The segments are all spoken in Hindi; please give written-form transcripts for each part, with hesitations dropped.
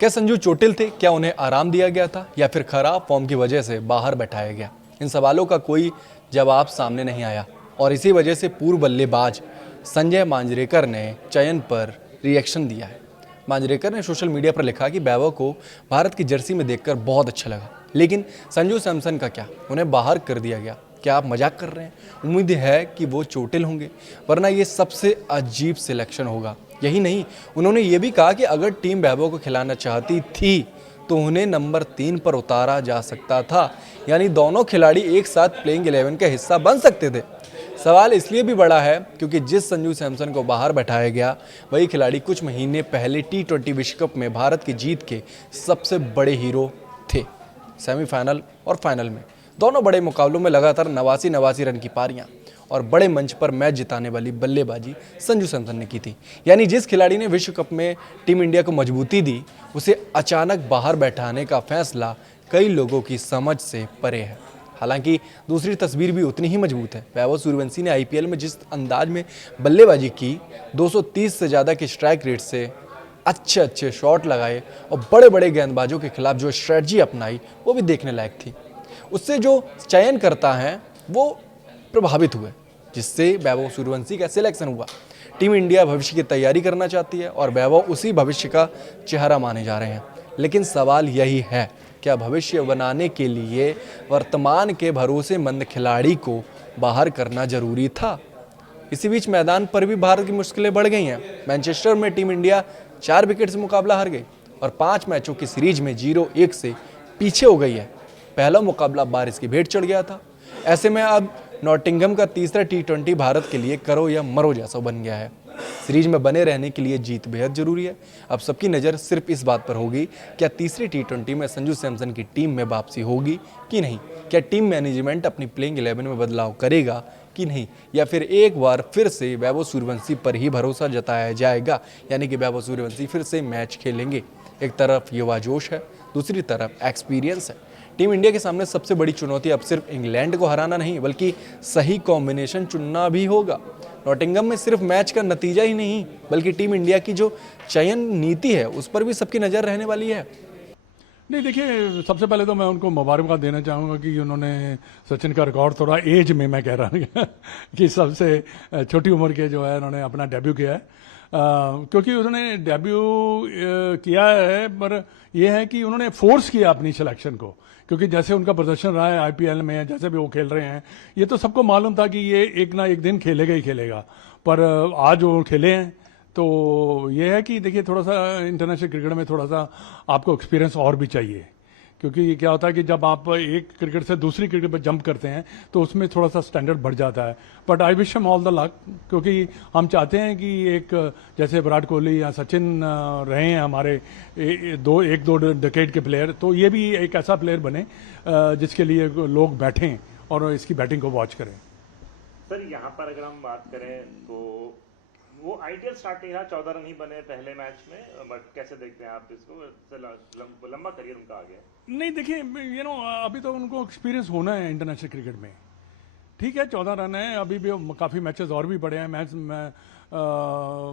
क्या संजू चोटिल थे? क्या उन्हें आराम दिया गया था या फिर खराब फॉर्म की वजह से बाहर बैठाया गया? इन सवालों का कोई जवाब सामने नहीं आया और इसी वजह से पूर्व बल्लेबाज संजय मांजरेकर ने चयन पर रिएक्शन दिया है। मांजरेकर ने सोशल मीडिया पर लिखा कि वैभव को भारत की जर्सी में देखकर बहुत अच्छा लगा, लेकिन संजू सैमसन का क्या? उन्हें बाहर कर दिया गया। क्या आप मजाक कर रहे हैं? उम्मीद है कि वो चोटिल होंगे, वरना ये सबसे अजीब सिलेक्शन होगा। यही नहीं, उन्होंने ये भी कहा कि अगर टीम वैभव को खिलाना चाहती थी तो उन्हें नंबर 3 पर उतारा जा सकता था, यानी दोनों खिलाड़ी एक साथ प्लेइंग 11 का हिस्सा बन सकते थे। सवाल इसलिए भी बड़ा है क्योंकि जिस संजू सैमसन को बाहर बैठाया गया, वही खिलाड़ी कुछ महीने पहले T20 विश्व कप में भारत की जीत के सबसे बड़े हीरो थे। सेमीफाइनल और फाइनल में दोनों बड़े मुकाबलों में लगातार 89 रन की पारियां और बड़े मंच पर मैच जिताने वाली बल्लेबाजी संजू सैमसन ने की थी। यानी जिस खिलाड़ी ने विश्व कप में टीम इंडिया को मजबूती दी, उसे अचानक बाहर बैठाने का फैसला कई लोगों की समझ से परे है। हालांकि दूसरी तस्वीर भी उतनी ही मजबूत है। वैभव सूर्यवंशी ने IPL में जिस अंदाज में बल्लेबाजी की, 230 से ज़्यादा की स्ट्राइक रेट से अच्छे शॉट लगाए और बड़े बड़े गेंदबाजों के खिलाफ जो स्ट्रेटजी अपनाई, वो भी देखने लायक थी। उससे जो चयन करता है वो प्रभावित हुए, जिससे वैभव सूर्यवंशी का सिलेक्शन हुआ। टीम इंडिया भविष्य की तैयारी करना चाहती है और वैभव उसी भविष्य का चेहरा माने जा रहे हैं। लेकिन सवाल यही है, क्या भविष्य बनाने के लिए वर्तमान के भरोसेमंद खिलाड़ी को बाहर करना जरूरी था? इसी बीच मैदान पर भी भारत की मुश्किलें बढ़ गई हैं। मैनचेस्टर में टीम इंडिया 4 विकेट से मुकाबला हार गई और 5 मैचों की सीरीज में 0-1 से पीछे हो गई है। पहला मुकाबला बारिश की भेंट चढ़ गया था। ऐसे में अब नॉटिंघम का तीसरा T20 भारत के लिए करो या मरो जैसा बन गया है। सीरीज में बने रहने के लिए जीत बेहद जरूरी है। अब सबकी नज़र सिर्फ इस बात पर होगी, क्या तीसरी T20 में संजू सैमसन की टीम में वापसी होगी कि नहीं? क्या टीम मैनेजमेंट अपनी प्लेइंग 11 में बदलाव करेगा कि नहीं, या फिर एक बार फिर से वैभव सूर्यवंशी पर ही भरोसा जताया जाएगा, यानी कि वैभव सूर्यवंशी फिर से मैच खेलेंगे? एक तरफ युवा जोश है, दूसरी तरफ एक्सपीरियंस है। टीम इंडिया के सामने सबसे बड़ी चुनौती अब सिर्फ इंग्लैंड को हराना नहीं, बल्कि सही कॉम्बिनेशन चुनना भी होगा। नॉटिंघम में सिर्फ मैच का नतीजा ही नहीं, बल्कि टीम इंडिया की जो चयन नीति है उस पर भी सबकी नज़र रहने वाली है। नहीं, देखिए, सबसे पहले तो मैं उनको मुबारकबाद देना चाहूँगा कि उन्होंने सचिन का रिकॉर्ड तोड़ा। एज में मैं कह रहा हूँ कि सबसे छोटी उम्र के जो है उन्होंने अपना डेब्यू किया है। क्योंकि उन्होंने डेब्यू किया है, पर यह है कि उन्होंने फोर्स किया अपनी सिलेक्शन को, क्योंकि जैसे उनका प्रदर्शन रहा है IPL में, जैसे भी वो खेल रहे हैं, ये तो सबको मालूम था कि ये एक ना एक दिन खेलेगा ही खेलेगा। पर आज वो खेले हैं, तो ये है कि देखिए, थोड़ा सा इंटरनेशनल क्रिकेट में थोड़ा सा आपको एक्सपीरियंस और भी चाहिए, क्योंकि क्या होता है कि जब आप एक क्रिकेट से दूसरी क्रिकेट पर जंप करते हैं तो उसमें थोड़ा सा स्टैंडर्ड बढ़ जाता है। But I wish him all the luck, क्योंकि हम चाहते हैं कि एक जैसे विराट कोहली या सचिन रहे हैं हमारे एक दो डेकेड के प्लेयर, तो ये भी एक ऐसा प्लेयर बने जिसके लिए लोग बैठें और इसकी बैटिंग को वॉच करें। सर, यहाँ पर अगर हम बात करें तो वो आइडियल स्टार्ट नहीं रहा, 14 रन ही बने पहले मैच में, बट कैसे देखते हैं आप इसको? लंबा करियर उनका आ गया। नहीं, देखिए, अभी तो उनको एक्सपीरियंस होना है इंटरनेशनल क्रिकेट में। ठीक है, 14 रन है, अभी भी काफ़ी मैचेस और भी पड़े हैं।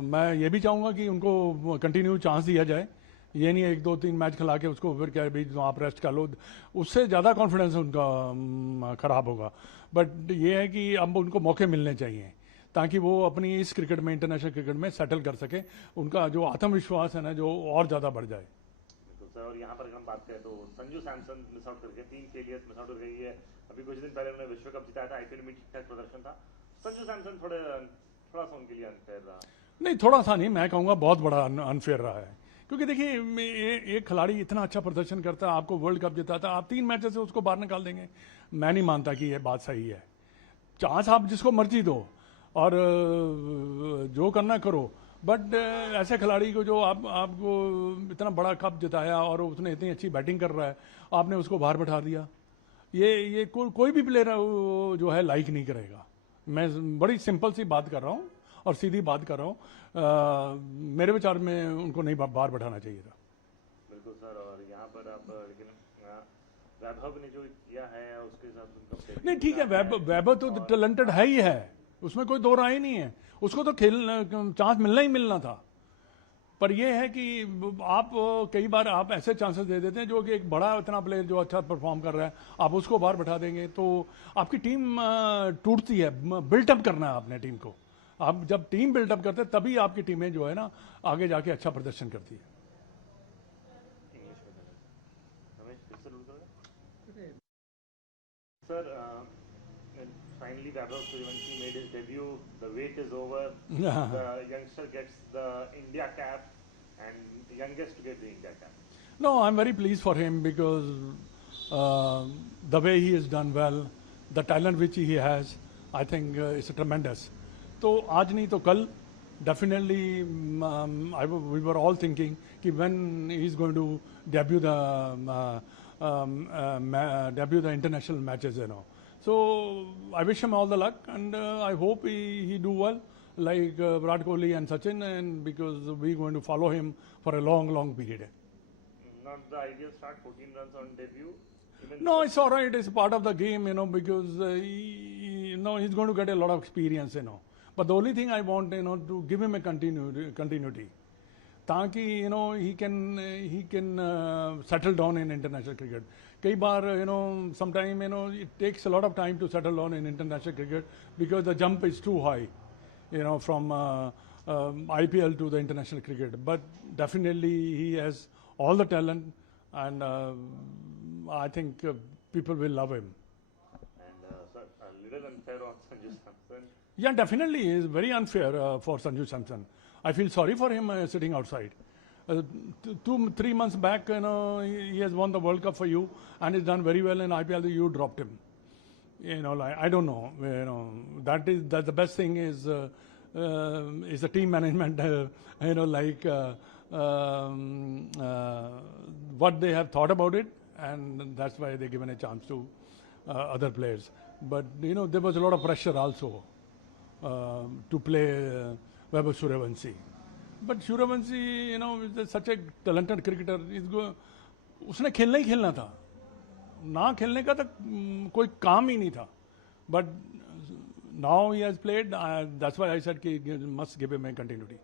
मैं ये भी चाहूँगा कि उनको कंटिन्यू चांस दिया जाए। ये नहीं 1-2-3 मैच खिला के उसको फिर क्या भी आप रेस्ट कर लो, उससे ज़्यादा कॉन्फिडेंस उनका ख़राब होगा। बट ये है कि अब उनको मौके मिलने चाहिए ताकि वो अपनी इस क्रिकेट में, इंटरनेशनल क्रिकेट में सेटल कर सके। उनका जो आत्मविश्वास है ना, जो और ज़्यादा बढ़ जाए। तो सर, और यहाँ पर अगर हम बात करें तो संजू सैमसन मिस आउट करके 3 फेलियर्स मिस आउट हो गई है। अभी कुछ दिन पहले उन्होंने विश्व कप जिताया था, IPL में ठीक-ठाक प्रदर्शन था। संजू सैमसन थोड़ा सा उनके लिए अनफेयर रहा। नहीं, थोड़ा सा नहीं, मैं कहूँगा बहुत बड़ा अनफेयर रहा है। क्योंकि देखिए, एक खिलाड़ी इतना अच्छा प्रदर्शन करता है, आपको वर्ल्ड कप जिताता, आप 3 मैचेस से उसको बाहर निकाल देंगे? मैं नहीं मानता कि यह बात सही है। चांस आप जिसको मर्जी दो और जो करना करो, बट ऐसे खिलाड़ी को जो आपको इतना बड़ा कप जिताया और उसने इतनी अच्छी बैटिंग कर रहा है, आपने उसको बाहर बैठा दिया। ये कोई भी प्लेयर जो है लाइक नहीं करेगा। मैं बड़ी सिंपल सी बात कर रहा हूँ और सीधी बात कर रहा हूँ। मेरे विचार में उनको नहीं बाहर बैठाना चाहिए था। बिल्कुल सर, और यहाँ पर आप लेकिन वैभव ने जो किया है उसके हिसाब से नहीं, ठीक है, वैभव तो टैलेंटेड है ही है, उसमें कोई दो राय नहीं है। उसको तो चांस मिलना ही मिलना था। पर यह है कि आप कई बार आप ऐसे चांसेस दे देते हैं जो कि एक बड़ा इतना प्लेयर जो अच्छा परफॉर्म कर रहा है आप उसको बाहर बैठा देंगे तो आपकी टीम टूटती है। बिल्टअप करना है अपने टीम को। आप जब टीम बिल्डअप करते हैं तभी आपकी टीमें जो है ना आगे जाके अच्छा प्रदर्शन करती है। Sir, finally Vaibhav Suryavanshi made his debut. The wait is over. Yeah. The youngster gets the India cap, and the youngest to get the India cap. No, I'm very pleased for him because the way he has done well, the talent which he has, I think it's tremendous. तो आज नहीं तो कल definitely we were all thinking कि when he is going to debut the international matches, you know. So I wish him all the luck, and I hope he do well like Virat Kohli and Sachin, and because we're going to follow him for a long period. Not the ideal start, 14 runs on debut. Even No, it's all right. It's part of the game, you know, because he's going to get a lot of experience, you know. But the only thing I want, you know, to give him a continuity, ताकि he can settle down in international cricket. कई बार sometime it takes a lot of time to settle down in international cricket because the jump is too high, from IPL to the international cricket. But definitely he has all the talent, and I think people will love him. And sir, a little unfair on Sanju Samson. Yeah, definitely he is very unfair for Sanju Samson. I feel sorry for him sitting outside. 2-3 months back, he has won the World Cup for you and he's done very well in IPL. You dropped him. Like, I don't know. That the best thing is the team management. What they have thought about it, and that's why they given a chance to other players. But there was a lot of pressure also to play Vaibhav Suryavanshi. But Suryavanshi, is such a talented cricketer. उसने खेलना ही खेलना था, ना खेलने का तो कोई काम ही नहीं था. But now he has played. That's why I said कि must give him a continuity.